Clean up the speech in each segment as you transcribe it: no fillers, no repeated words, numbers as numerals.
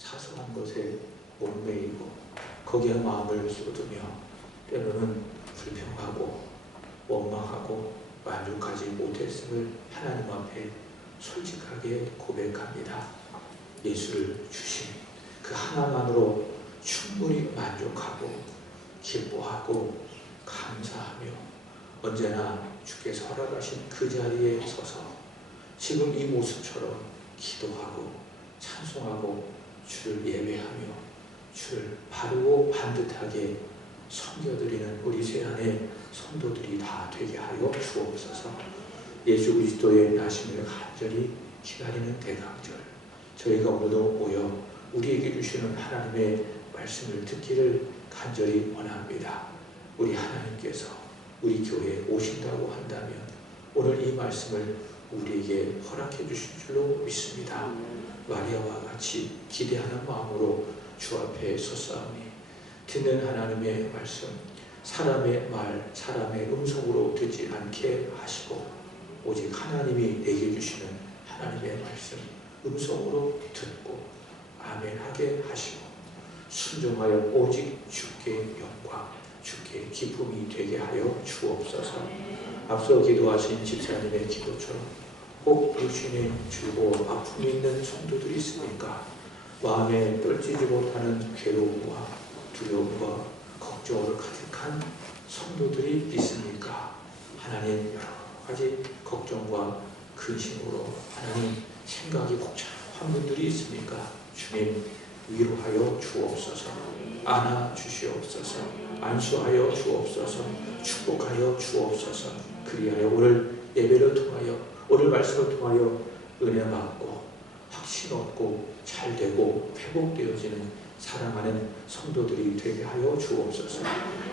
사소한 것에 목매이고 거기에 마음을 쏟으며 때로는 불평하고 원망하고 만족하지 못했음을 하나님 앞에 솔직하게 고백합니다. 예수를 주신 그 하나만으로 충분히 만족하고 기뻐하고 감사하며 언제나 주께서 허락하신 그 자리에 서서 지금 이 모습처럼 기도하고 찬송하고 주를 예배하며 주를 바르고 반듯하게 섬겨드리는 우리 세안의 성도들이 다 되게 하여 주옵소서. 예수 그리스도의 나심을 간절히 기다리는 대강절, 저희가 오늘도 모여 우리에게 주시는 하나님의 말씀을 듣기를 간절히 원합니다. 우리 하나님께서 우리 교회에 오신다고 한다면 오늘 이 말씀을 우리에게 허락해 주실 줄로 믿습니다. 마리아와 같이 기대하는 마음으로 주 앞에 섰사오니 듣는 하나님의 말씀, 사람의 말, 사람의 음성으로 듣지 않게 하시고 오직 하나님이 내게 주시는 하나님의 말씀 음성으로 듣고 아멘하게 하시고 순종하여 오직 주께 영광, 주께 기쁨이 되게 하여 주옵소서. 앞서 기도하신 집사님의 기도처럼 꼭 육신에 즐거워 아픔이 있는 성도들이 있으니까 마음에 떨치지 못하는 괴로움과 두려움과 걱정으로 가득한 성도들이 있으니까 하나님 여러 가지 걱정과 근심으로 하나님 생각이 복잡한 분들이 있으니까 주님 위로하여 주옵소서. 안아 주시옵소서. 안수하여 주옵소서. 축복하여 주옵소서. 그리하여 오늘 예배를 통하여 오늘 말씀을 통하여 은혜 받고 확신 얻고 잘되고 회복되어지는 사랑하는 성도들이 되게 하여 주옵소서.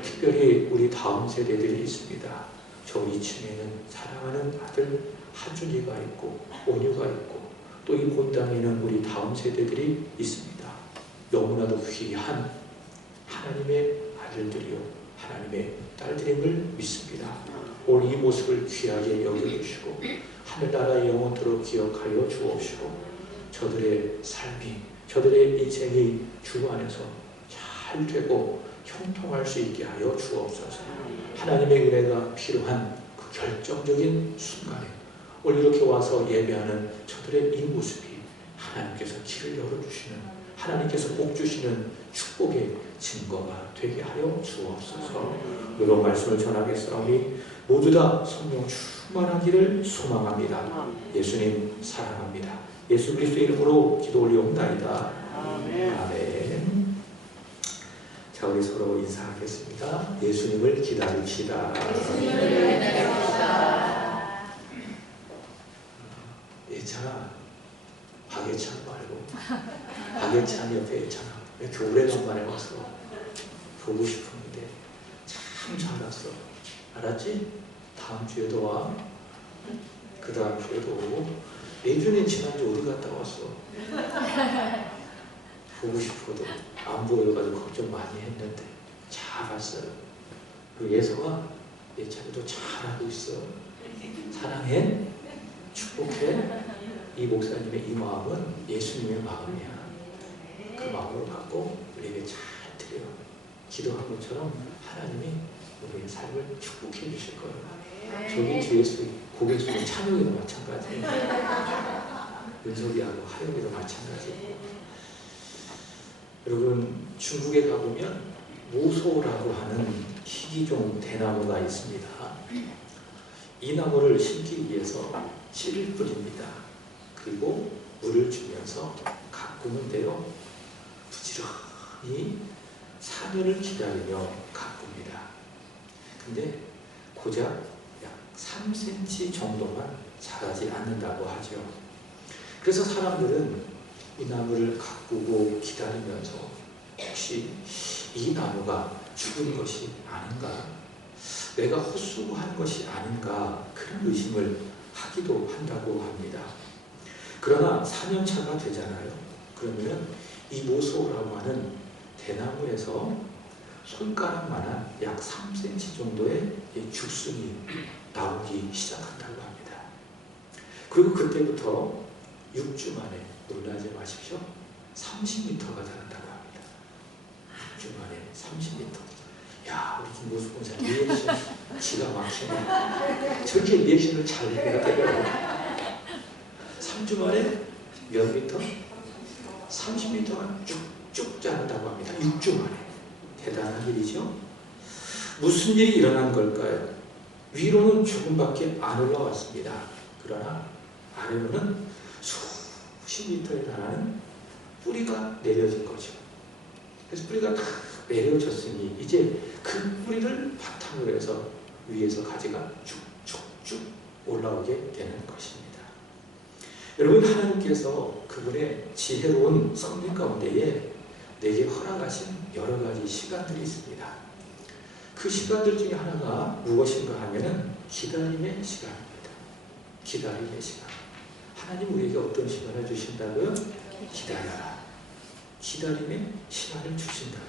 특별히 우리 다음 세대들이 있습니다. 저 2층에는 사랑하는 아들 하준이가 있고 온유가 있고 또 이 본당에는 우리 다음 세대들이 있습니다. 너무나도 귀한 하나님의 아들들이요 하나님의 딸들임을 믿습니다. 오늘 이 모습을 귀하게 여겨주시고 하늘나라의 영원토록 기억하여 주옵시고 저들의 삶이 저들의 인생이 주 안에서 잘 되고 형통할 수 있게 하여 주옵소서. 하나님의 은혜가 필요한 그 결정적인 순간에 오늘 이렇게 와서 예배하는 저들의 이 모습이 하나님께서 길을 열어주시는 하나님께서 복 주시는 축복의 증거가 되게 하여 주옵소서. 이런 말씀을 전하겠사오니 모두 다 성령 충만하기를 소망합니다. 예수님 사랑합니다. 예수 그리스도의 이름으로 기도 올리옵나이다. 아멘. 자, 우리 서로 인사하겠습니다. 예수님을 기다립시다. 예찬아, 박예찬 말고 박예찬 옆에 예찬아. 이렇게 오래간만에 와서 보고 싶었는데 참 잘 왔어. 알았지? 다음 주에도 와. 그 다음 주에도 오고. 예준이 지난주 어디 갔다 왔어? 보고 싶어도 안 보여가지고 걱정 많이 했는데 잘 왔어요. 그리고 예서가 예찬이도 잘하고 있어. 사랑해. 축복해. 이 목사님의 이 마음은 예수님의 마음이야. 그 마음으로 갖고 우리에게 잘 드려. 기도한 것처럼 하나님이 우리의 삶을 축복해 주실 거예요. 저기 뒤에서 고개 숙인 찬영이도 마찬가지예요. 은석이하고 하영이도 마찬가지고. 여러분 중국에 가보면 모소라고 하는 희귀종 대나무가 있습니다. 이 나무를 심기 위해서 씨를 뿌립니다. 그리고 물을 주면서 가꾸는데요. 부지런히 4년을 기다리며 가꿉니다. 근데 고작 약 3cm 정도만 자라지 않는다고 하죠. 그래서 사람들은 이 나무를 가꾸고 기다리면서 혹시 이 나무가 죽은 것이 아닌가, 내가 헛수고한 것이 아닌가 그런 의심을 하기도 한다고 합니다. 그러나 4년차가 되잖아요. 그러면 이 모소라고 하는 대나무에서 손가락만한 약 3cm 정도의 죽순이 나오기 시작한다고 합니다. 그리고 그때부터 6주 만에, 놀라지 마십시오, 30m가 자란다고 합니다. 6주 만에 30m. 야, 우리 김보수 공사 리액션 기가 막히네. 저렇게 리액션을 잘 해야 돼요. 3주 만에 몇 미터? 30m가 쭉쭉 자란다고 합니다. 6주 만에. 대단한 일이죠. 무슨 일이 일어난 걸까요? 위로는 조금밖에 안 올라왔습니다. 그러나 아래로는 수십 미터에 달하는 뿌리가 내려진 거죠. 그래서 뿌리가 다 내려졌으니 이제 그 뿌리를 바탕으로 해서 위에서 가지가 쭉쭉쭉 올라오게 되는 것입니다. 여러분, 하나님께서 그분의 지혜로운 섭리 가운데에 내게 허락하신 여러 가지 시간들이 있습니다. 그 시간들 중에 하나가 무엇인가 하면은 기다림의 시간입니다. 기다림의 시간. 하나님 우리에게 어떤 시간을 주신다고요? 기다려라. 기다림의 시간을 주신다고요.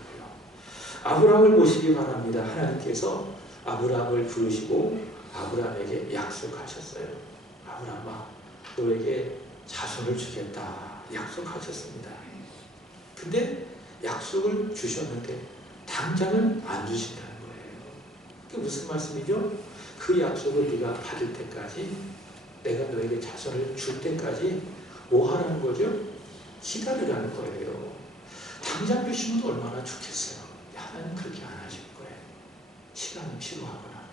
아브라함을 보시기 바랍니다. 하나님께서 아브라함을 부르시고 아브라함에게 약속하셨어요. 아브라함아, 너에게 자손을 주겠다 약속하셨습니다. 근데 약속을 주셨는데 당장은 안 주신다는 거예요. 그게 무슨 말씀이죠? 그 약속을 네가 받을 때까지, 내가 너에게 자손을 줄 때까지 뭐 하라는 거죠? 기다리라는 거예요. 당장 주시면 얼마나 좋겠어요. 하나님 그렇게 안 하실 거예요. 시간이 필요하거나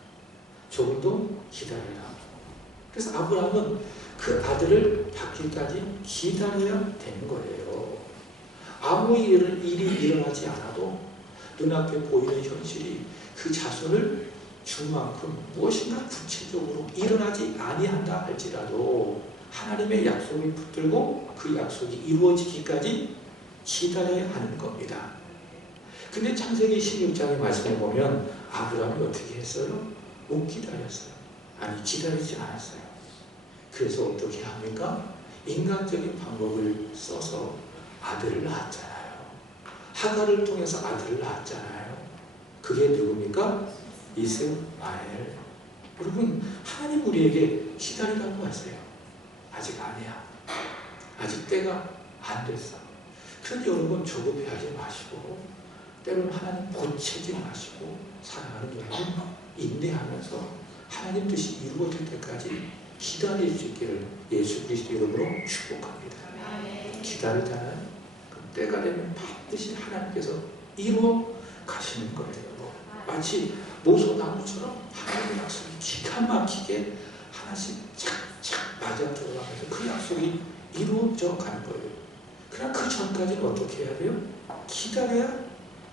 조금 더 기다리라. 그래서 아브라함은 그 아들을 받기까지 기다려야 되는 거예요. 아무 일이 일어나지 않아도 눈앞에 보이는 현실이 그 자손을 줄 만큼 무엇인가 구체적으로 일어나지 아니한다 할지라도 하나님의 약속을 붙들고 그 약속이 이루어지기까지 기다려야 하는 겁니다. 근데 창세기 16장의 말씀에 보면 아브라함이 어떻게 했어요? 못 기다렸어요. 아니, 기다리지 않았어요. 그래서 어떻게 합니까? 인간적인 방법을 써서 아들을 낳았잖아요. 하갈을 통해서 아들을 낳았잖아요. 그게 누굽니까? 이스마엘. 여러분, 하나님 우리에게 기다리라고 하세요. 아직 아니야. 아직 때가 안 됐어. 그런데 여러분, 조급해하지 마시고 때로는 하나님 보채지 마시고 사랑하는 여러분, 인내하면서 하나님 뜻이 이루어질 때까지 기다릴 수 있기를 예수 그리스도 이름으로 축복합니다. 기다리잖아요. 그 때가 되면 반드시 하나님께서 이루어 가시는 거예요. 마치 모소나무처럼 하나님의 약속이 기가 막히게 하나씩 착착 맞아 들어가면서 그 약속이 이루어져 가는 거예요. 그러나 그 전까지는 어떻게 해야 돼요? 기다려야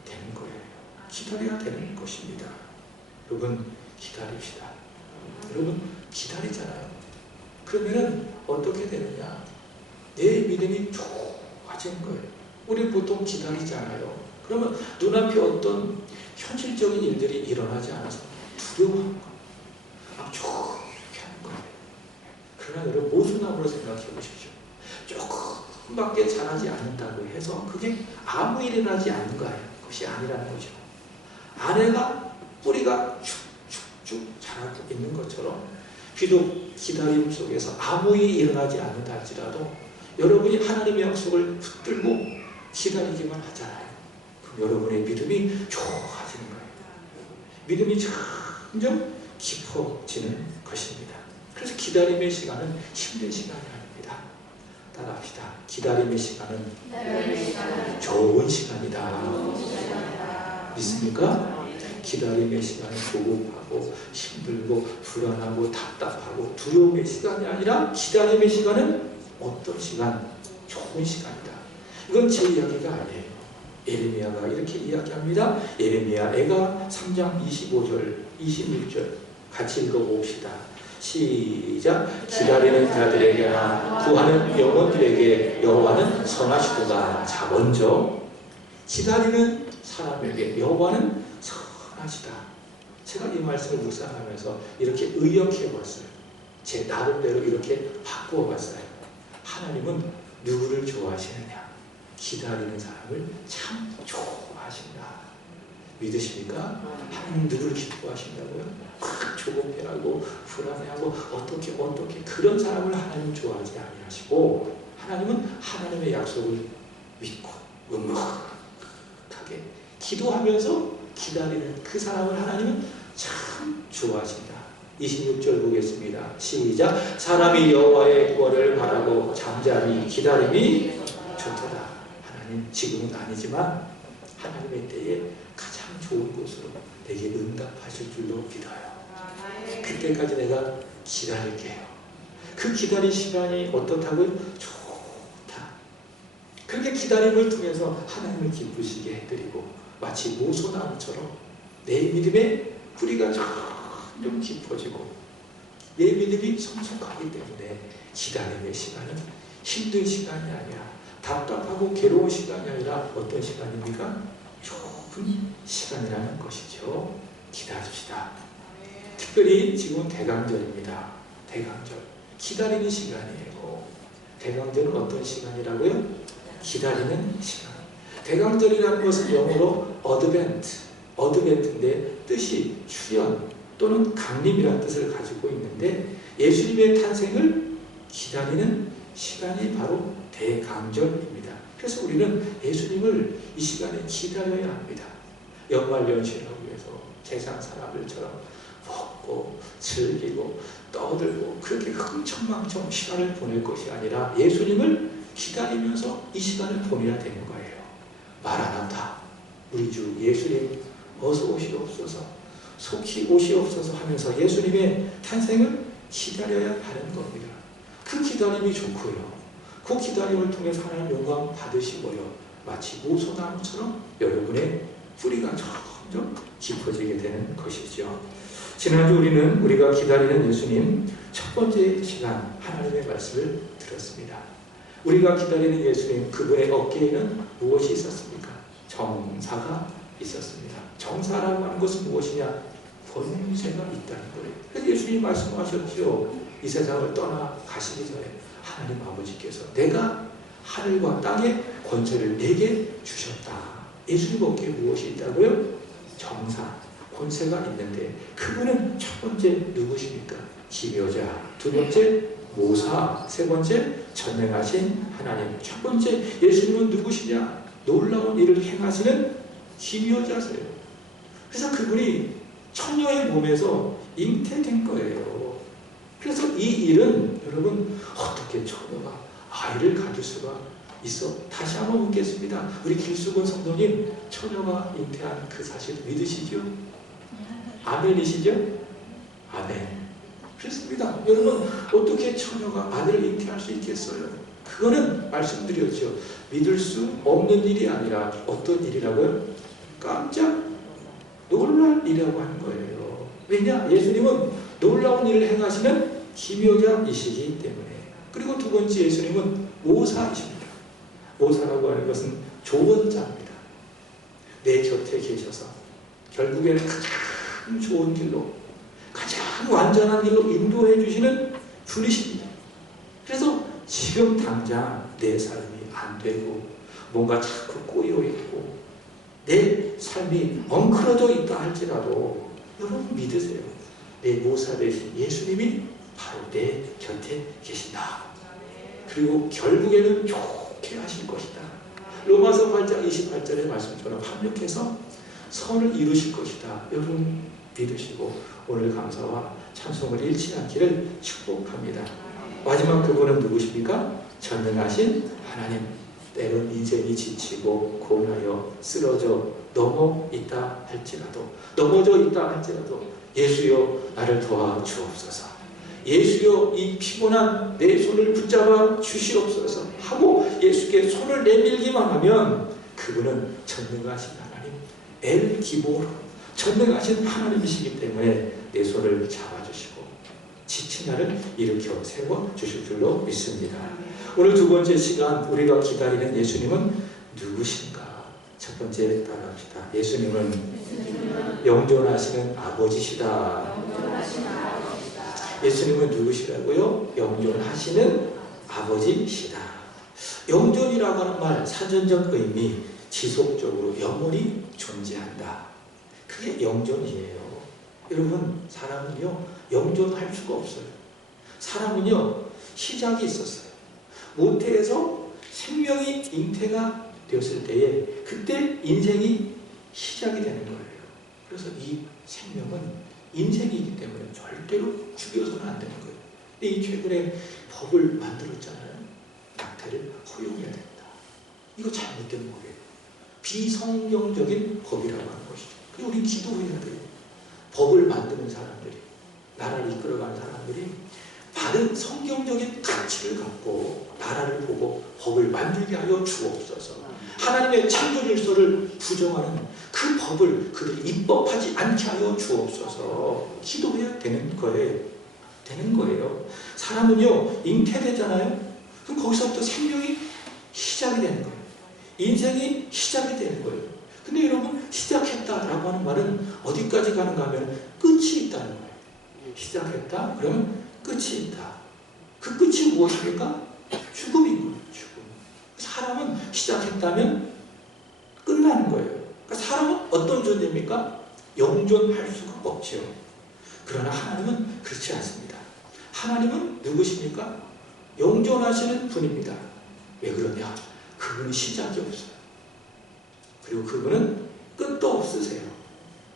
되는 거예요. 기다려야 되는 것입니다. 여러분, 기다립시다. 여러분, 기다리잖아요. 그러면은 어떻게 되느냐? 내 믿음이 좋아지는 거예요. 우리 보통 기다리잖아요. 그러면 눈앞에 어떤 현실적인 일들이 일어나지 않아서 두려워하는 거예요. 좋게 하는 거예요. 그러나 여러분, 모순함으로 생각해 보십시오. 조금밖에 자라지 않는다고 해서 그게 아무 일이 나지 않는 거예요. 그것이 아니라는 거죠. 아내가 뿌리가 쭉쭉쭉 자라고 있는 것처럼 비록 기다림 속에서 아무 일이 일어나지 않는다 할지라도 여러분이 하나님의 약속을 붙들고 기다리기만 하잖아요. 그럼 여러분의 믿음이 좋아지는 거예요. 믿음이 점점 깊어지는 것입니다. 그래서 기다림의 시간은 힘든 시간이 아닙니다. 따라합시다. 기다림의 시간은 좋은 시간이다. 믿습니까? 기다림의 시간은 조급하고 힘들고 불안하고 답답하고 두려움의 시간이 아니라 기다림의 시간은 어떤 시간? 좋은 시간이다. 이건 제 이야기가 아니에요. 예레미야가 이렇게 이야기합니다. 예레미야 애가 3장 25절 26절 같이 읽어봅시다. 시작. 기다리는 자들에게나 구하는 영혼들에게 여호와는 선하시도다. 자, 먼저 기다리는 사람에게 여호와는 선하시다. 제가 이 말씀을 묵상하면서 이렇게 의역해 봤어요. 제 나름대로 이렇게 바꾸어 봤어요. 하나님은 누구를 좋아하시느냐? 기다리는 사람을 참 좋아하신다. 믿으십니까? 하나님 누구를 기뻐하신다고요? 막 조급해하고 불안해하고 어떻게 그런 사람을 하나님 좋아하지 아니하시고 하나님은 하나님의 약속을 믿고 음악하게 기도하면서 기다리는 그 사람을 하나님은 참 좋아하신다. 26절 보겠습니다. 시작. 사람이 여호와의 구원을 바라고 잠잠히 기다림이 좋도다. 하나님 지금은 아니지만 하나님의 때에 가장 좋은 곳으로 내게 응답하실 줄로 믿어요. 그때까지 내가 기다릴게요. 그 기다릴 시간이 어떻다고요? 좋다. 그렇게 기다림을 통해서 하나님을 기쁘시게 해드리고 마치 모소나무처럼 내 믿음의 뿌리가 점점 깊어지고 내 믿음이 성숙하기 때문에 기다림의 시간은 힘든 시간이 아니라 답답하고 괴로운 시간이 아니라 어떤 시간입니까? 좋은 시간이라는 것이죠. 기다립시다. 특별히 지금은 대강절입니다. 대강절. 기다리는 시간이에요. 대강절은 어떤 시간이라고요? 기다리는 시간. 대강절이라는 것은 영어로 어드벤트인데 뜻이 출현 또는 강림이라는 뜻을 가지고 있는데 예수님의 탄생을 기다리는 시간이 바로 대강절입니다. 그래서 우리는 예수님을 이 시간에 기다려야 합니다. 연말연시라고 해서 세상 사람들처럼 먹고 즐기고 떠들고 그렇게 흥청망청 시간을 보낼 것이 아니라 예수님을 기다리면서 이 시간을 보내야 되는 거예요. 마라나타, 우리 주 예수님 어서 오시옵소서, 속히 오시옵소서 하면서 예수님의 탄생을 기다려야 하는 겁니다. 그 기다림이 좋고요. 그 기다림을 통해서 하나님 영광 받으시고요. 마치 모소나무처럼 여러분의 뿌리가 점점 깊어지게 되는 것이죠. 지난주 우리가 기다리는 예수님 첫 번째 시간 하나님의 말씀을 들었습니다. 우리가 기다리는 예수님 그분의 어깨에는 무엇이 있었습니까? 정사가 있었습니다. 정사라고 하는 것은 무엇이냐? 권세가 있다는 거예요. 그래서 예수님이 말씀하셨죠. 이 세상을 떠나 가시기 전에 하나님 아버지께서 내가 하늘과 땅의 권세를 내게 주셨다. 예수님 어깨에 무엇이 있다고요? 정사, 권세가 있는데 그분은 첫 번째 누구십니까? 기묘자, 두 번째 모사, 세 번째 전능하신 하나님. 첫 번째 예수님은 누구시냐? 놀라운 일을 행하시는 기묘자세요. 그래서 그분이 처녀의 몸에서 잉태된 거예요. 그래서 이 일은 여러분 어떻게 처녀가 아이를 가질 수가 있어? 다시 한번 묻겠습니다. 우리 길수근 성도님 처녀가 잉태한 그 사실 믿으시죠? 아멘이시죠? 아멘. 그렇습니다. 여러분 어떻게 처녀가 아들을 잉태할 수 있겠어요? 그거는 말씀드렸죠. 믿을 수 없는 일이 아니라 어떤 일이라고요? 깜짝 놀랄 일이라고 하는 거예요. 왜냐? 예수님은 놀라운 일을 행하시는 기묘자이시기 때문에. 그리고 두 번째 예수님은 모사이십니다. 모사라고 하는 것은 조언자입니다. 내 곁에 계셔서 결국에는 가장 좋은 길로 가장 완전한 길로 인도해 주시는 분이십니다. 그래서 지금 당장 내 삶이 안 되고 뭔가 자꾸 꼬여 있고 내 삶이 엉클어져 있다 할지라도 여러분 믿으세요. 내 모사 되신 예수님이 바로 내 곁에 계신다. 그리고 결국에는 좋게 하실 것이다. 로마서 8장 28절의 말씀처럼 합력해서 선을 이루실 것이다. 여러분 믿으시고 오늘 감사와 찬송을 잃지 않기를 축복합니다. 마지막 그분은 누구십니까? 전능하신 하나님. 때론 인생이 지치고 고나여 쓰러져 넘어져 있다 할지라도 예수여 나를 도와주옵소서. 예수여 이 피곤한 내 손을 붙잡아 주시옵소서 하고 예수께 손을 내밀기만 하면 그분은 전능하신 하나님 엘 기보로 전능하신 하나님이시기 때문에 내 손을 잡아주시고 지친 나를 일으켜 세워주실 줄로 믿습니다. 오늘 두 번째 시간 우리가 기다리는 예수님은 누구신가? 첫 번째 따라합시다. 예수님은 영존하시는 아버지시다. 예수님은 누구시라고요? 영존하시는 아버지시다. 영존이라고 하는 말 사전적 의미 지속적으로 영원히 존재한다. 그게 영존이에요. 여러분 사람은요 영존할 수가 없어요. 사람은요 시작이 있었어요. 모태에서 생명이 잉태가 되었을 때에 그때 인생이 시작이 되는 거예요. 그래서 이 생명은 인생이기 때문에 절대로 죽여서는 안 되는 거예요. 근데 이 최근에 법을 만들었잖아요. 낙태를 허용해야 된다. 이거 잘못된 거예요. 비성경적인 법이라고 하는 것이죠. 그리고 우리 기도해야 돼요. 법을 만드는 사람들이, 나라를 이끌어가는 사람들이 바른 성경적인 가치를 갖고 나라를 보고 법을 만들게 하여 주옵소서. 하나님의 창조 질서를 부정하는 그 법을 그들이 입법하지 않게 하여 주옵소서. 기도해야 되는 거예요. 사람은요, 잉태되잖아요. 그럼 거기서부터 생명이 시작이 되는 거예요. 인생이 시작이 되는 거예요. 근데 여러분, 시작했다라고 하는 말은 어디까지 가는가 하면 끝이 있다는 거예요. 시작했다? 그러면 끝이 있다. 그 끝이 무엇입니까? 죽음인 거예요. 죽음. 사람은 시작했다면 끝나는 거예요. 그러니까 사람은 어떤 존재입니까? 영존할 수가 없죠. 그러나 하나님은 그렇지 않습니다. 하나님은 누구십니까? 영존하시는 분입니다. 왜 그러냐? 그분은 시작이 없어요. 그리고 그분은 끝도 없으세요.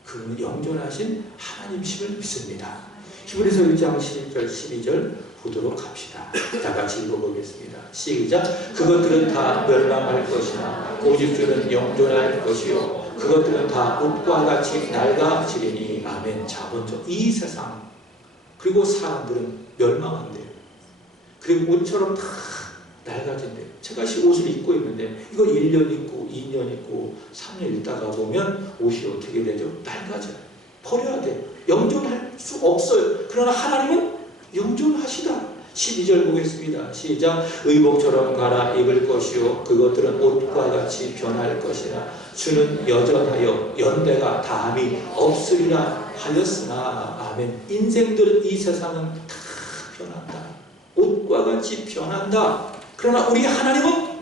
그분은 영존하신 하나님이심을 믿습니다. 히브리서 1장 11절 12절 보도록 합시다. 다 같이 읽어보겠습니다. 시작. 그것들은 다 멸망할 것이나 오직 주는 영존할 것이요 그것들은 다 옷과 같이 낡아지리니. 아멘. 자, 먼저 이 세상 그리고 사람들은 멸망한대요. 그리고 옷처럼 다 낡아진대요. 제가 옷을 입고 있는데 이거 1년 입고 2년 입고 3년 있다가 보면 옷이 어떻게 되죠? 낡아져요. 버려야 돼요. 영존할 수 없어요. 그러나 하나님은 영존하시다. 12절 보겠습니다. 시작. 의복처럼 갈아입을 것이요 그것들은 옷과 같이 변할 것이나 주는 여전하여 연대가 다함이 없으리라 하였으나. 아멘. 인생들은 이 세상은 다 변한다. 옷과 같이 변한다. 그러나 우리 하나님은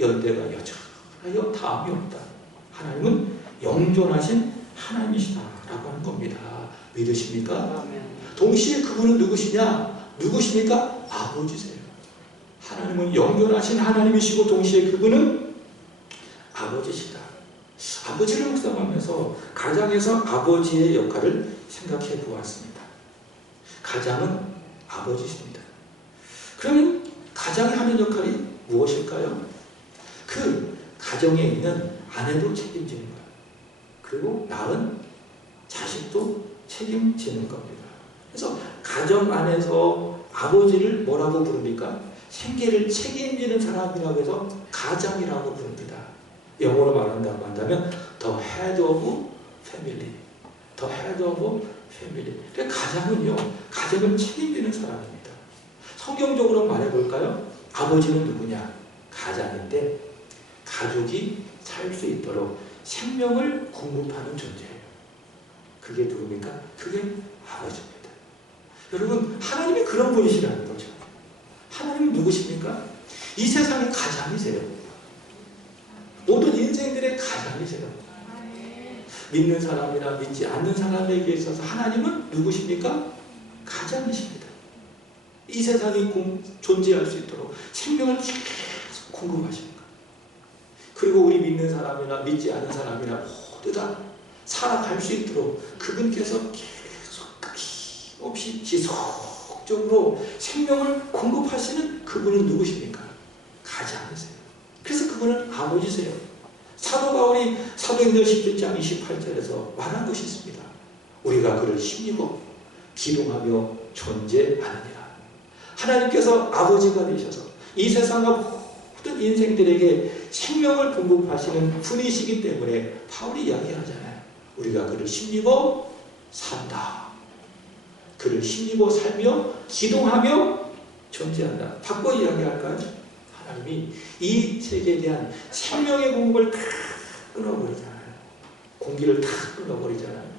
연대가 여전하여 다함이 없다. 하나님은 영존하신 하나님이시다라고 하는 겁니다. 믿으십니까? 동시에 그분은 누구십니까? 아버지세요. 하나님은 영존하신 하나님이시고 동시에 그분은 아버지시다. 아버지를 묵상하면서 가장에서 아버지의 역할을 생각해 보았습니다. 가장은 아버지십니다. 그러면 가장이 하는 역할이 무엇일까요? 그 가정에 있는 아내도 책임지는 거예요. 그리고 낳은 자식도 책임지는 겁니다. 그래서 가정 안에서 아버지를 뭐라고 부릅니까? 생계를 책임지는 사람이라고 해서 가장이라고 부릅니다. 영어로 말한다고 한다면 The Head of Family. The Head of Family. 가장은요, 가정을 책임지는 사람입니다. 성경적으로 말해볼까요? 아버지는 누구냐? 가장인데 가족이 살 수 있도록 생명을 공급하는 존재예요. 그게 누굽니까? 그게 아버지입니다. 여러분, 하나님이 그런 분이시라는 거죠. 하나님은 누구십니까? 이 세상의 가장이세요. 모든 인생들의 가장이세요. 믿는 사람이나 믿지 않는 사람에게 있어서 하나님은 누구십니까? 가장이십니다. 이 세상이 존재할 수 있도록 생명을 계속 공급하십니다. 그리고 우리 믿는 사람이나 믿지 않는 사람이나 모두 다 살아갈 수 있도록 그분께서 계속 끊임없이 지속적으로 생명을 공급하시는 그분은 누구십니까? 가장이세요. 그래서 그분은 아버지세요. 사도 바울이 사도행전 17장 28절에서 말한 것이 있습니다. 우리가 그를 힘입어 기동하며 존재하느니라. 하나님께서 아버지가 되셔서 이 세상과 모든 인생들에게 생명을 공급하시는 분이시기 때문에 바울이 이야기하잖아요. 우리가 그를 힘입어 산다. 그를 힘입어 살며 기동하며 존재한다. 바꿔 이야기할까요? 하나님이 이 세계에 대한 생명의 공급을 다 끊어버리잖아요. 공기를 다 끊어버리잖아요.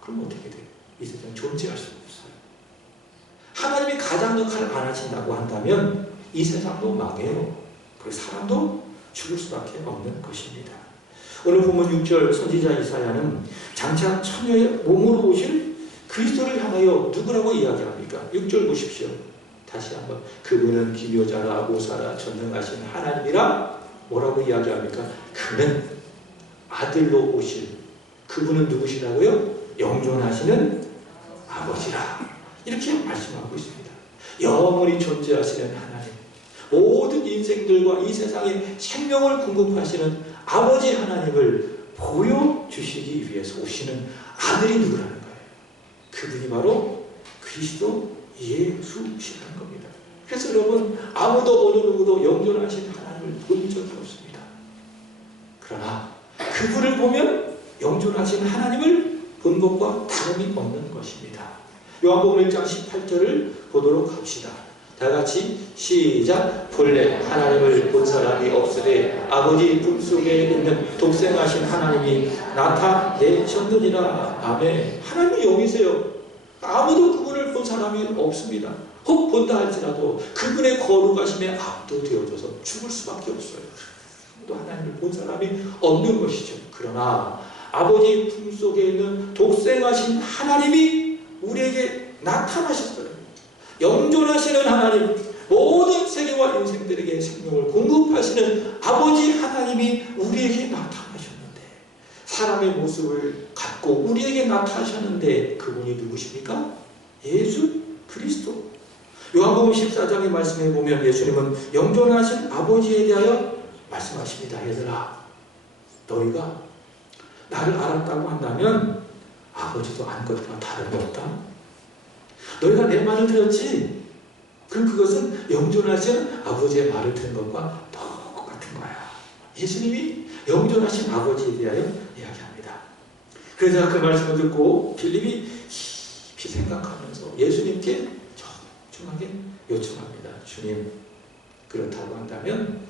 그럼 어떻게 돼요? 이 세상 존재할 수 없어요. 하나님이 가장 역할을 안 하신다고 한다면 이 세상도 망해요. 그리고 사람도 죽을 수밖에 없는 것입니다. 오늘 본문 6절 선지자 이사야는 장차 처녀의 몸으로 오실 그리스도를 향하여 누구라고 이야기합니까? 6절 보십시오. 다시 한번. 그분은 기묘자라 오사라 전능하신 하나님이라 뭐라고 이야기합니까? 그는 아들로 오실, 그분은 누구시라고요? 영존하시는 아버지라. 이렇게 말씀하고 있습니다. 영원히 존재하시는 하나님, 모든 인생들과 이 세상에 생명을 공급하시는 아버지 하나님을 보여주시기 위해서 오시는 아들이 누구라는 거예요? 그분이 바로 그리스도 예수시라는 겁니다. 그래서 여러분, 아무도 어느 누구도 영존하신 하나님을 본 적이 없습니다. 그러나 그분을 보면 영존하신 하나님을 본 것과 다름이 없는 것입니다. 요한복음 1장 18절을 보도록 합시다. 다같이 시작. 본래 하나님을 본 사람이 없으되 아버지 품속에 있는 독생하신 하나님이 나타내셨느니라. 아멘. 하나님이 여기세요. 아무도 그분을 본 사람이 없습니다. 혹 본다 할지라도 그분의 거룩하심에 압도되어져서 죽을 수밖에 없어요. 또 하나님을 본 사람이 없는 것이죠. 그러나 아버지 품속에 있는 독생하신 하나님이 우리에게 나타나셨어요. 영존하시는 하나님, 모든 세계와 인생들에게 생명을 공급하시는 아버지 하나님이 우리에게 나타나셨는데, 사람의 모습을 갖고 우리에게 나타나셨는데 그분이 누구십니까? 예수 그리스도. 요한복음 14장의 말씀에 보면 예수님은 영존하신 아버지에 대하여 말씀하십니다. 얘들아, 너희가 나를 알았다고 한다면 아버지도 안 것과 다름이 없다. 너희가 내 말을 들었지? 그럼 그것은 영존하신 아버지의 말을 들은 것과 똑같은 거야. 예수님이 영존하신 아버지에 대하여 이야기합니다. 그래서 그 말씀을 듣고 빌립이 깊이 생각하면서 예수님께 정중하게 요청합니다. 주님, 그렇다고 한다면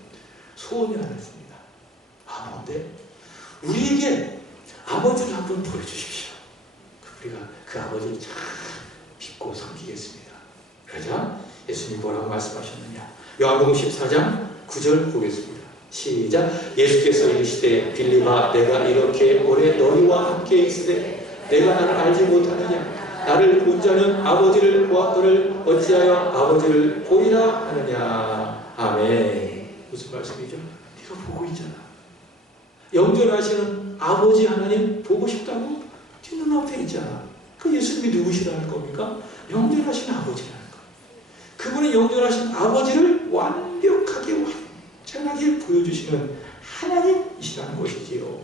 소원이 하나 있습니다. 뭔데? 우리에게 아버지를 한번 보여주십시오. 우리가 그 아버지를 잘 믿고 섬기겠습니다. 그러자 예수님이 뭐라고 말씀하셨느냐? 요한복음 14장 9절 보겠습니다. 시작. 예수께서 이르시되 빌립아, 내가 이렇게 오래 너희와 함께 있으되 내가 나를 알지 못하느냐? 나를 본 자는 아버지를 보았거늘 어찌하여 아버지를 보이라 하느냐? 아멘. 무슨 말씀이죠? 네가 보고 있잖아. 영존하시는 아버지 하나님 보고 싶다고? 네 눈앞에 있잖아. 그 예수님이 누구시라는 겁니까? 영존하신 아버지라는 거. 그분은 영존하신 아버지를 완벽하게 완전하게 보여주시는 하나님이시라는 것이지요.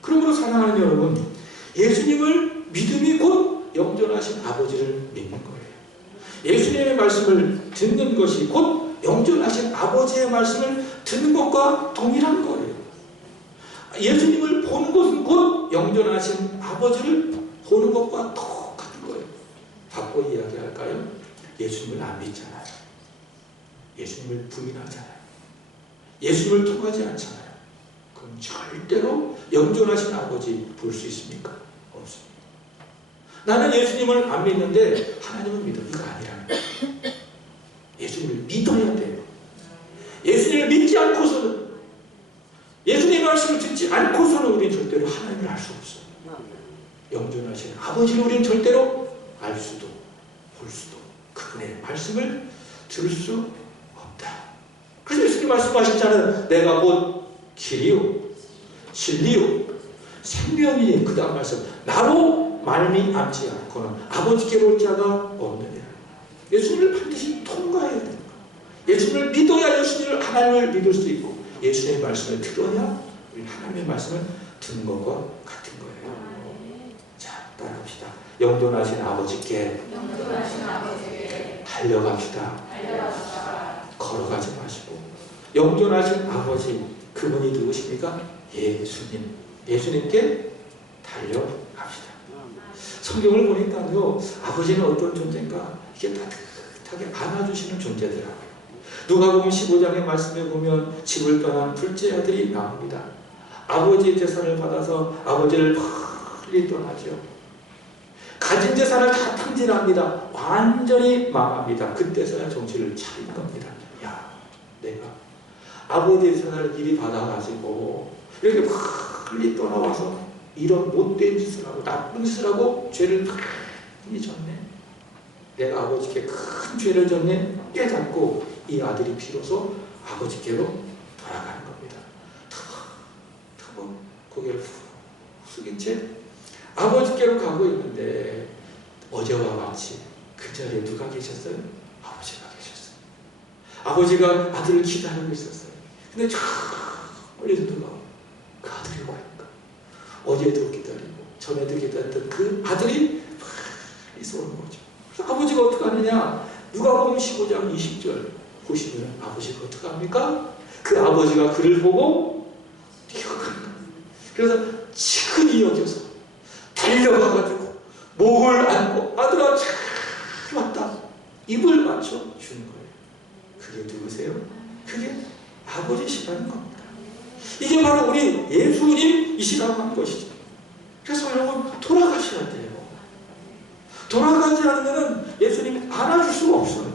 그러므로 사랑하는 여러분, 예수님을 믿음이 곧 영존하신 아버지를 믿는 거예요. 예수님의 말씀을 듣는 것이 곧 영존하신 아버지의 말씀을 듣는 것과 동일한 거예요. 예수님을 보는 것은 곧 영존하신 아버지를 보는 것과 똑같은 거예요. 바꿔 이야기할까요? 예수님을 안 믿잖아요. 예수님을 부인하잖아요. 예수님을 통하지 않잖아요. 그럼 절대로 영존하신 아버지 볼 수 있습니까? 없습니다. 나는 예수님을 안 믿는데 하나님은 믿어. 이거 아니라는 거예요. 예수님을 믿어야 돼요. 예수님을 믿지 않고서는, 예수님의 말씀을 듣지 않고서는 우리는 절대로 하나님을 알 수 없어요. 영존하신 아버지를 우리는 절대로 알 수도 볼 수도, 그분의 말씀을 들을 수 없다. 그래서 예수님 말씀하셨잖아요. 내가 곧 길이요 진리요 생명이니, 그 다음 말씀, 나로 말미암지 않고는 아버지께로 올 자가 없느니라. 예수님을 반드시 통과해야 되는 거예요. 예수님을 믿어야 예수님을, 하나님을 믿을 수 있고, 예수님의 말씀을 들어야 우리 하나님의 말씀을 듣는 것과 같은 거예요. 자, 따라합시다. 영존하신 아버지께 달려갑시다. 걸어가지 마시고, 영존하신 아버지, 그분이 누구십니까? 예수님. 예수님께 달려갑시다. 성경을 보니까요, 아버지는 어떤 존재인가 이게 따뜻하게 안아주시는 존재더라고요. 누가복음 15장의 말씀에 보면 집을 떠난 둘째 아들이 나옵니다. 아버지의 재산을 받아서 아버지를 빨리 떠나죠. 가진 재산을 다 탕진합니다. 완전히 망합니다. 그때서야 정신을 차린 겁니다. 야, 내가 아버지의 재산을 이리 받아가지고 이렇게 빨리 떠나와서 이런 못된 짓을 하고 나쁜 짓을 하고 죄를 많이 졌네. 내가 아버지께 큰 죄를 졌네. 깨닫고 이 아들이 비로소 아버지께로 돌아가는 겁니다. 하고 고개를 푹 숙인 채 아버지께로 가고 있는데 어제와 같이 그 자리에 누가 계셨어요? 아버지가 계셨어요. 아버지가 아들을 기다리고 있었어요. 근데 저 멀리서 누가 그 아들이 오니까 어제도 기다리고 전에도 기다렸던 그 아들이 빨리 오는 거죠. 그래서 아버지가 어떻게 하느냐? 누가복음 15장 20절 보시면 아버지가 어떻게 합니까? 그 아버지가 그를 보고 뛰어가는 거예요. 그래서 지근히 여겨서 달려가가지고 목을 안고 아들아 잘 왔다 입을 맞춰 주는 거예요. 그게 누구세요? 그게 아버지시라는 겁니다. 이게 바로 우리 예수님이시라고 하는 것이죠. 그래서 여러분 돌아가셔야 돼요. 돌아가지 않으면 예수님이 안아줄 수가 없어요.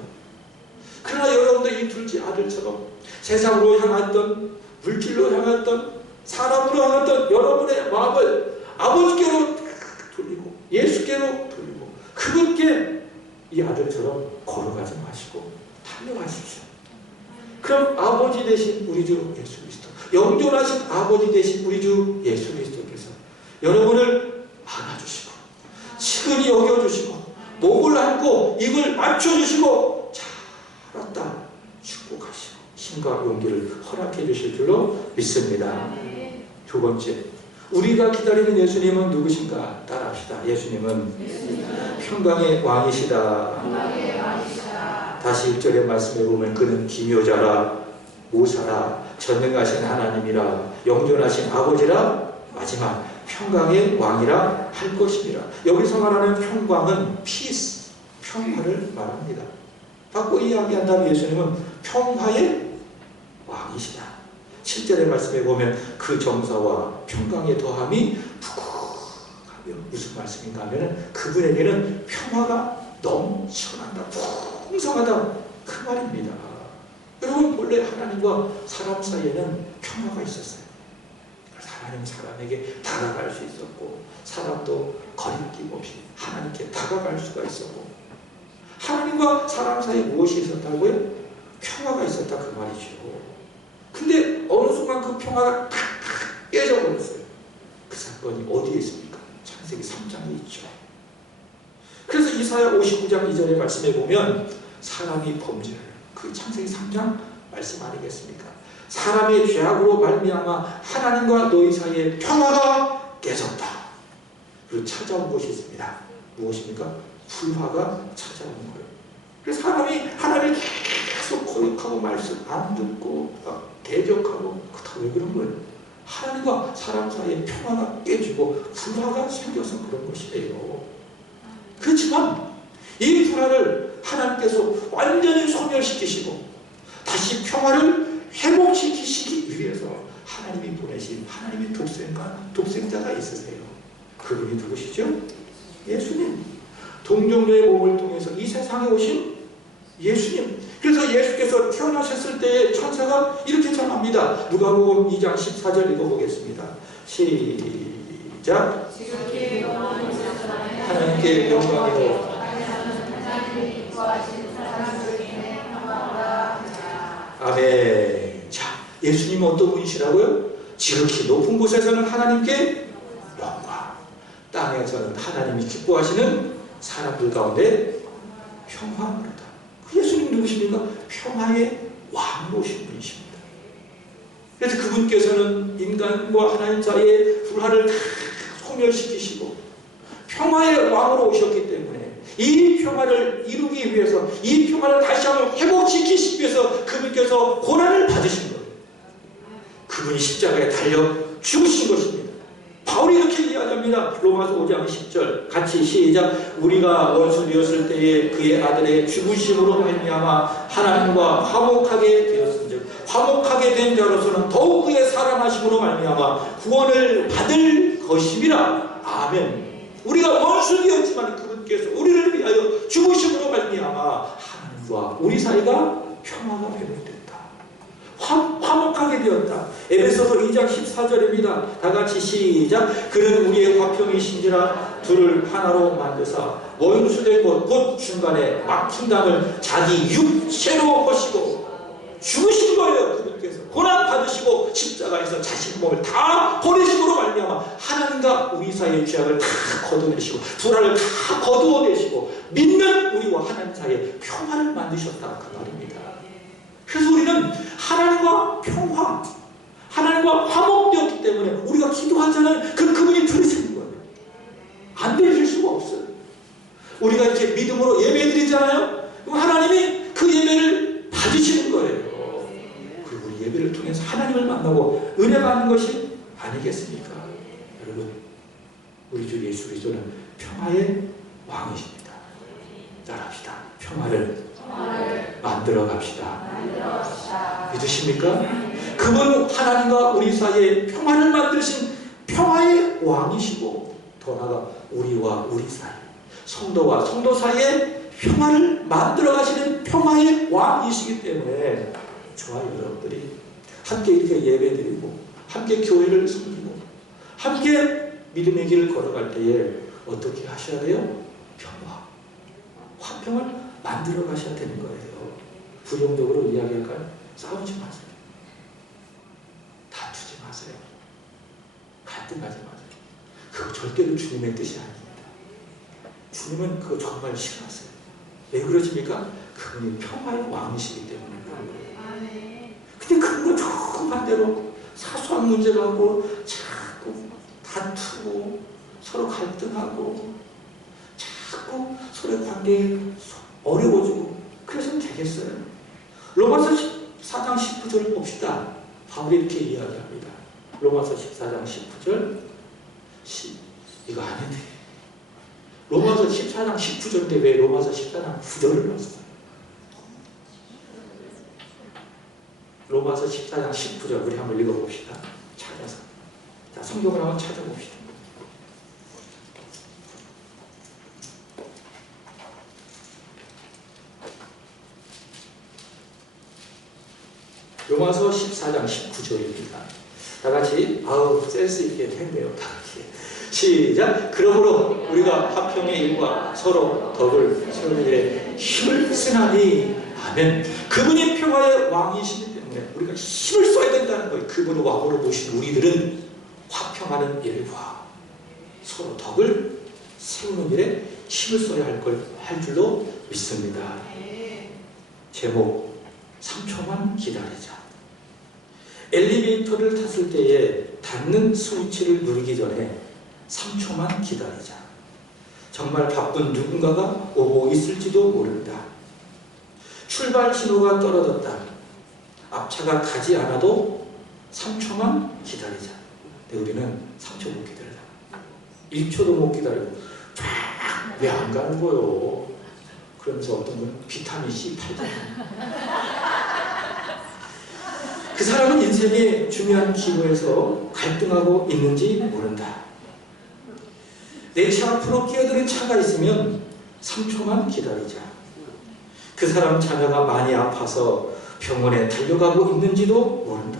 그러나 여러분들 이 둘째 아들처럼 세상으로 향했던 물질로 향했던 사람으로 향했던 여러분의 마음을 아버지께로 돌리고 예수께로 돌리고 그분께 이 아들처럼 걸어가지 마시고 달려가십시오. 그럼 아버지 되신 우리 주 예수 그리스도, 영존하신 아버지 되신 우리 주 예수 그리스도께서 여러분을 안아주시고 친근히 여겨주시고 목을 안고 입을 맞춰주시고 잘 왔다 축복하시고 힘과 용기를 허락해 주실 줄로 믿습니다. 두 번째, 우리가 기다리는 예수님은 누구신가? 따라합시다. 예수님은 평강의 왕이시다. 다시 1절의 말씀에 보면 그는 기묘자라, 모사라, 전능하신 하나님이라, 영존하신 아버지라, 마지막 평강의 왕이라 할 것입니다. 여기서 말하는 평강은 peace, 평화를 말합니다. 바꿔 이야기한다면 예수님은 평화의 왕이시다. 7절의 말씀에 보면 그 정사와 평강의 더함이 부국하며 무슨 말씀인가 하면 그분에게는 평화가 넘쳐난다, 풍성하다 그 말입니다. 여러분 본래 하나님과 사람 사이에는 평화가 있었어요. 하나님 사람에게 다가갈 수 있었고 사람도 거리낌 없이 하나님께 다가갈 수가 있었고 하나님과 사람 사이에 무엇이 있었다고요? 평화가 있었다 그 말이죠. 근데 어느 순간 그 평화가 탁 깨져버렸어요. 그 사건이 어디에 있습니까? 창세기 3장에 있죠. 그래서 이사야 59장 2절의 말씀에 보면 사람이 범죄를, 그 창세기 3장 말씀 아니겠습니까? 사람의 죄악으로 말미암아 하나님과 너희 사이에 평화가 깨졌다. 그리고 찾아온 것이 있습니다. 무엇입니까? 불화가 찾아오는 거예요. 그래서 사람이 하나님을 계속 거역하고 말씀 안 듣고 대적하고 다 왜 그런 거예요? 하나님과 사람 사이에 평화가 깨지고 불화가 생겨서 그런 것이에요. 그렇지만 이 불화를 하나님께서 완전히 소멸시키시고 다시 평화를 회복시키시기 위해서 하나님이 보내신 하나님의 독생자가 있으세요. 그분이 누구시죠? 예수님. 동정녀의 몸을 통해서 이 세상에 오신 예수님. 그래서 예수께서 태어나셨을 때의 천사가 이렇게 전합니다. 누가복음 2장 14절 읽어보겠습니다. 시작. 하나님께 영광이요 아멘. 자, 예수님은 어떤 분이시라고요? 지극히 높은 곳에서는 하나님께 영광, 땅에서는 하나님이 기뻐하시는 사람들 가운데 평화입니다. 그 예수님 누구십니까? 평화의 왕으로 오신 분이십니다. 그래서 그분께서는 인간과 하나님 사이의 불화를 다 소멸시키시고 평화의 왕으로 오셨기 때문에 이 평화를 이루기 위해서 이 평화를 다시 한번 회복시키시기 위해서 그분께서 고난을 받으신 거예요. 그분이 십자가에 달려 죽으신 것입니다. 바울이 이렇게 이야기합니다. 로마서 5장 10절 같이 시작. 우리가 원수되었을 때에 그의 아들의 죽으심으로 말미암아 하나님과 화목하게 되었은즉 화목하게 된 자로서는 더욱 그의 살아나심으로 말미암아 구원을 받을 것임이라. 아멘. 우리가 원수되었지만 그분께서 우리를 위하여 죽으심으로 말미암아 하나님과 우리 사이가 평화가 회복됐다. 화목하게 되었다. 에베소서 2장 14절입니다. 다같이 시작. 그는 우리의 화평이신지라 둘을 하나로 만드사 원수된 곳 곧 중간에 막힌 담을 자기 육체로 하시고 죽으신 거예요. 그분께서 고난 받으시고 십자가에서 자신의 몸을 다 버리심으로 말미암아 하나님과 우리 사이의 죄악을 다 걷어내시고 불화를 다 거두어내시고 믿는 우리와 하나님 사이에 평화를 만드셨다 그 말입니다. 그래서 우리는 하나님과 평화, 하나님과 화목되었기 때문에 우리가 기도하잖아요. 그분이 들으시는 거예요. 안 들으실 수가 없어요. 우리가 이렇게 믿음으로 예배드리잖아요. 그럼 하나님이 그 예배를 받으시는 거예요. 그리고 우리 예배를 통해서 하나님을 만나고 은혜 받는 것이 아니겠습니까? 여러분, 우리 주 예수 그리스도는 평화의 왕이십니다. 따라합시다. 평화를 만들어 갑시다. 믿으십니까? 그분 하나님과 우리 사이에 평화를 만드신 평화의 왕이시고 더 나아가 우리와 우리 사이, 성도와 성도 사이에 평화를 만들어 가시는 평화의 왕이시기 때문에 저와 여러분들이 함께 이렇게 예배드리고 함께 교회를 섬기고 함께 믿음의 길을 걸어갈 때에 어떻게 하셔야 돼요? 평화, 화평을 만들어 가셔야 되는 거예요. 부정적으로 이야기할까요? 싸우지 마세요. 다투지 마세요. 갈등하지 마세요. 그거 절대로 주님의 뜻이 아닙니다. 주님은 그거 정말 싫어하세요. 왜 그러십니까? 그분이 평화의 왕이시기 때문에 그런 거예요. 근데 그런 거 조금 반대로 사소한 문제 갖고 자꾸 다투고 서로 갈등하고 자꾸 서로의 관계에 어려워지고 그래서는 되겠어요? 로마서 14장 19절을 봅시다. 바울이 이렇게 이야기합니다. 로마서 14장 19절 이거 아닌데 로마서 14장 19절인데 왜 로마서 14장 9절을 넣었어요? 로마서 14장 19절 우리 한번 읽어봅시다. 찾아서. 자, 성경을 한번 찾아봅시다. 로마서 14장 19절입니다. 다 같이 아우 센스 있게 했네요. 다 같이 시작. 그러므로 우리가 화평의 일과 서로 덕을 세우는 일에 힘을 쓰나니 아멘. 그분이 평화의 왕이시기 때문에 우리가 힘을 써야 된다는 거예요. 그분을 왕으로 모신 우리들은 화평하는 일과 서로 덕을 세우는 일에 힘을 써야 할 줄로 믿습니다. 제목 3초만 기다리자. 엘리베이터를 탔을 때에 닫는 스위치를 누르기 전에 3초만 기다리자. 정말 바쁜 누군가가 오고 있을지도 모른다. 출발 신호가 떨어졌다. 앞차가 가지 않아도 3초만 기다리자. 근데 우리는 3초 못 기다리자. 1초도 못 기다리고 왜 안 가는 거요? 그러면서 어떤 분은 비타민C 팔잖아요. 그 사람은 인생의 중요한 기로에서 갈등하고 있는지 모른다. 내 차 앞으로 끼어드는 차가 있으면 3초만 기다리자. 그 사람 자녀가 많이 아파서 병원에 달려가고 있는지도 모른다.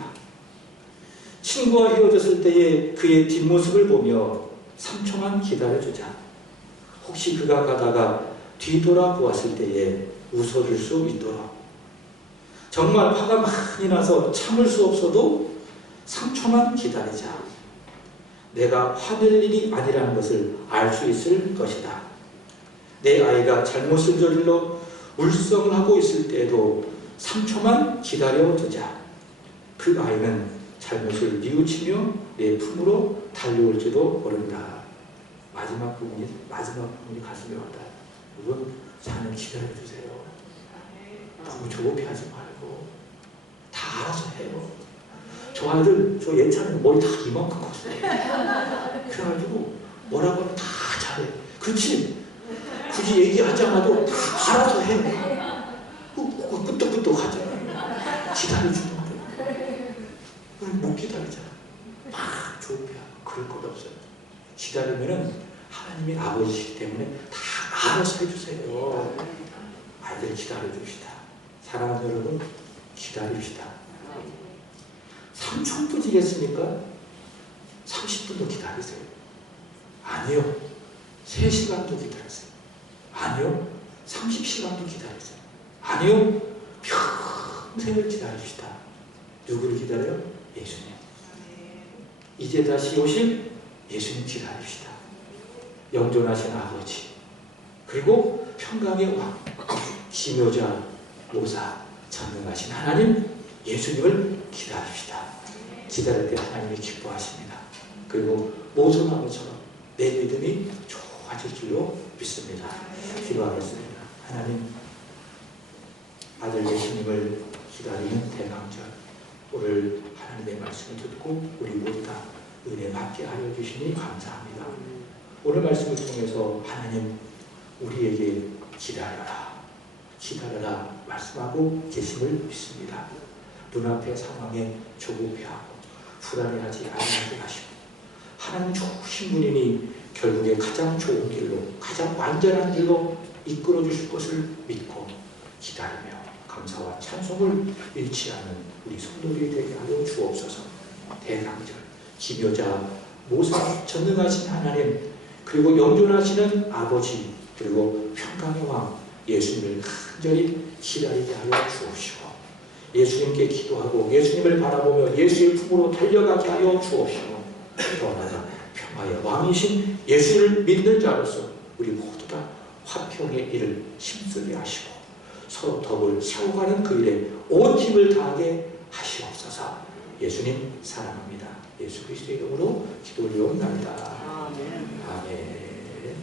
친구와 헤어졌을 때의 그의 뒷모습을 보며 3초만 기다려주자. 혹시 그가 가다가 뒤돌아보았을 때에 웃어줄 수 있도록. 정말 화가 많이 나서 참을 수 없어도 3초만 기다리자. 내가 화낼 일이 아니라는 것을 알 수 있을 것이다. 내 아이가 잘못을 저질러 울성을 하고 있을 때에도 3초만 기다려두자. 그 아이는 잘못을 뉘우치며 내 품으로 달려올지도 모른다. 마지막 부분이 가슴에 와닿아요. 여러분, 4년 기다려주세요. 너무 조급해하지 말고 다 알아서 해요. 저 아이들, 저 예찬이는 머리 다 이만큼 컸어요. 그래가지고 뭐라고 하면 다 잘해. 그렇지? 굳이 얘기하지 않아도 다 알아서 해. 끄떡끄떡 하잖아. 기다려주는 거예요. 우리 못 기다리잖아. 막 조급해하고 그럴 것 없어요. 기다리면은 하나님이 아버지시기 때문에 다 알아서 해주세요. 아이들 기다려줍시다. 사랑하는 여러분, 기다립시다. 3초도 지겠습니까? 30분도 기다리세요. 아니요. 3시간도 기다리세요. 아니요. 30시간도 기다리세요. 아니요. 평생을 기다립시다. 누구를 기다려요? 예수님. 이제 다시 오실 예수님 기다립시다. 영존하신 아버지, 그리고 평강의 왕, 기묘자, 모사, 전능하신 하나님 예수님을 기다립시다. 기다릴 때 하나님이 기뻐하십니다. 그리고 모소나무처럼 내 믿음이 좋아질 줄로 믿습니다. 기도하겠습니다. 하나님, 아들 예수님을 기다리는 대강절, 오늘 하나님의 말씀을 듣고 우리 모두 다 은혜 받게 하여 주시니 감사합니다. 오늘 말씀을 통해서 하나님 우리에게 기다려라, 기다려라 말씀하고 계심을 믿습니다. 눈앞의 상황에 조급해하고 불안해하지 않게 하시고, 하나님 좋으신 분이니 결국에 가장 좋은 길로, 가장 완전한 길로 이끌어 주실 것을 믿고 기다리며 감사와 찬송을 잃지 않는 우리 성도들이 되게 하여 주옵소서. 대강절, 기묘자, 모사, 전능하신 하나님, 그리고 영존하시는 아버지, 그리고 평강의 왕 예수님을 간절히 기다리게 하여 주옵시고, 예수님께 기도하고 예수님을 바라보며 예수의 품으로 달려가게 하여 주옵시고, 또 하나 평화의 왕이신 예수를 믿는 자로서 우리 모두 다 화평의 일을 힘쓰게 하시고 서로 덕을 세워가는 그 일에 온 힘을 다하게 하시옵소서. 예수님 사랑합니다. 예수 그리스도의 이름으로 기도 올려옵나이다. 아멘. 아멘.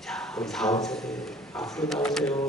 자, 우리 다음 세대 앞으로 나오세요.